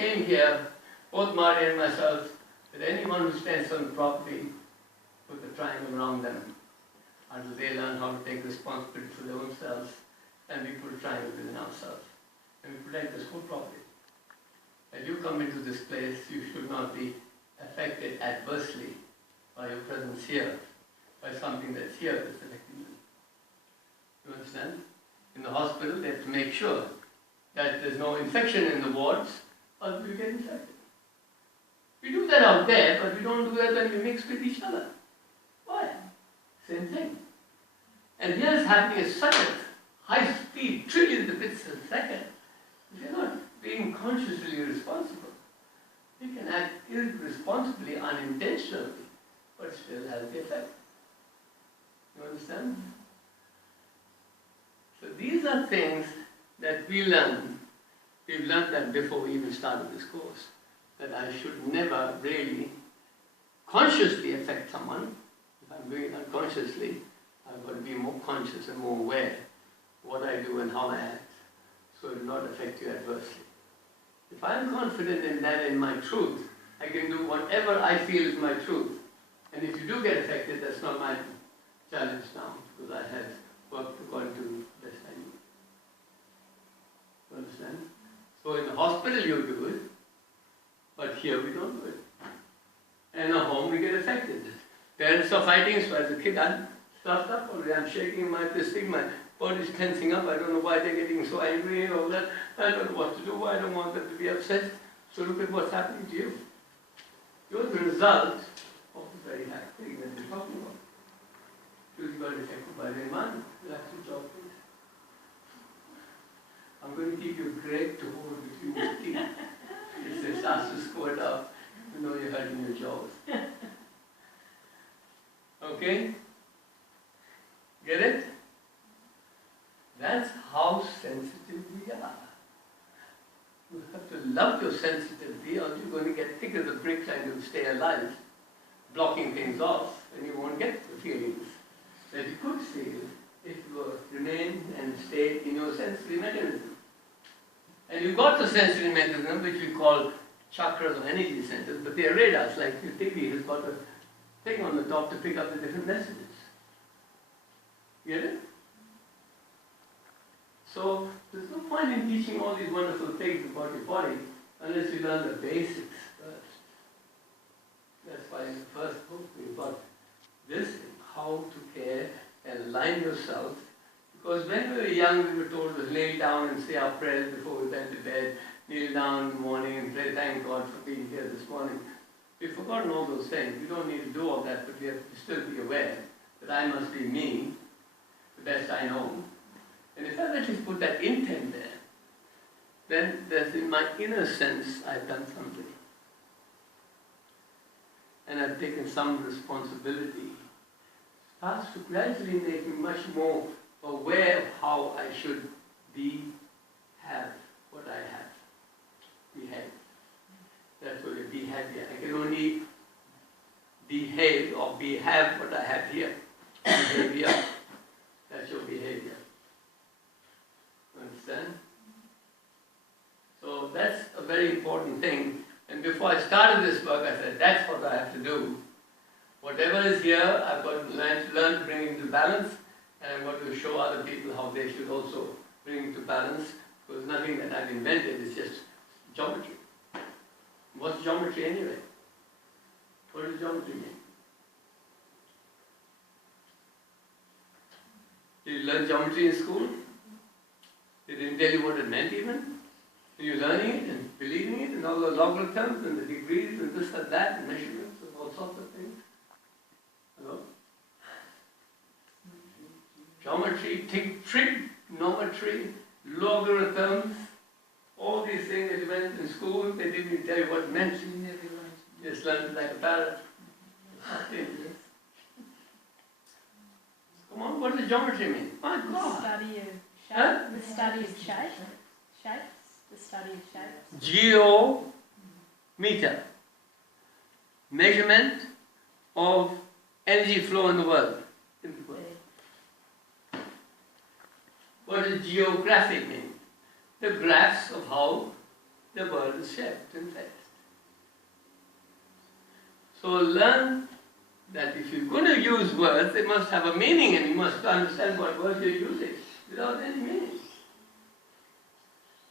came here, both Mari and myself, that anyone who stands on property, put the triangle around them until they learn how to take responsibility for their own selves, and we put a triangle within ourselves. And we protect this whole property. As you come into this place, you should not be affected adversely by your presence here, by something that's here that's affecting you. You understand? In the hospital, they have to make sure that there's no infection in the wards, or you get infected. We do that out there, but we don't do that when we mix with each other. Why? Same thing. And here it's happening at such a high speed, trillions of bits a second. If you're not being consciously responsible, you can act irresponsibly, unintentionally, but still have the effect. You understand? So these are things that we learn. We've learned that before we even started this course, that I should never really consciously affect someone. If I'm doing it unconsciously, I've got to be more conscious and more aware of what I do and how I act, so it will not affect you adversely. If I'm confident in that, in my truth, I can do whatever I feel is my truth. And if you do get affected, that's not my challenge now, because I have worked according to the best I knew. You understand? So in the hospital you do it, but here we don't do it. And in a home we get affected. Parents are fighting, so as a kid I'm stuffed up already, I'm shaking this thing, my body's tensing up, I don't know why they're getting so angry and all that, I don't know what to do, I don't want them to be upset. So look at what's happening to you. You're the result of the very thing that we're talking about. You got affected by the environment. That's your job, please. I'm going to give you a grape to hold between your teeth. If it starts to squirt out, you know you're hurting your jaws. Okay? Get it? That's how sensitive we are. You have to love your sensitivity, or you're going to get thick as a brick trying to stay alive, blocking things off, and you won't get the feelings that you could feel if you remain and stay in your sensory mechanism. And you've got the sensory mechanism, which we call chakras or energy centers, but they are radars, like your TV has got a thing on the top to pick up the different messages. Get it? So there's no point in teaching all these wonderful things about your body unless you learn the basics first. That's why in the first book we've got this, how to care and align yourself. Because when we were young, we were told to kneel down and say our prayers before we went to bed, kneel down in the morning and pray, thank God for being here this morning. We've forgotten all those things. We don't need to do all that, but we have to still be aware that I must be me, the best I know. And if I at least put that intent there, then there's in my inner sense, I've done something. And I've taken some responsibility. Starts to gradually make me much more aware of how I should have what I have. Behave. That's what it behavior. I can only behave or have what I have here. Behavior. That's your behavior. Understand? So that's a very important thing. And before I started this work, I said, that's what I have to do. Whatever is here, I've got to learn to bring it into balance, and I'm going to show other people how they should also bring it to balance, because nothing that I've invented is just geometry. What's geometry anyway? What does geometry mean? Did you learn geometry in school? They didn't tell you what it meant even? And you're learning it and believing it, and all the logarithms and the degrees and this and that, and measurements and all sorts of things. Hello? Geometry, trigonometry, logarithms, all these things that you went in school, they didn't even tell you what it meant. You just learned it like a parrot. Come on, what does geometry mean? My God. The study of shape. The study of shape. Shapes. The study of shapes. Geometer. Measurement of energy flow in the world. What does geographic mean? The graphs of how the world is shaped and placed. So learn that if you're going to use words, they must have a meaning, and you must understand what words you're using. Without any meaning,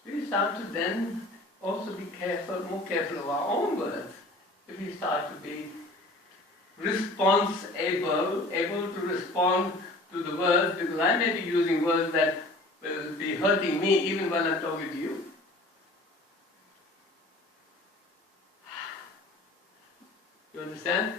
we start to then also be careful, more careful of our own words. If we start to be able to respond to the words, because I may be using words that will be hurting me even while I'm talking to you. You understand?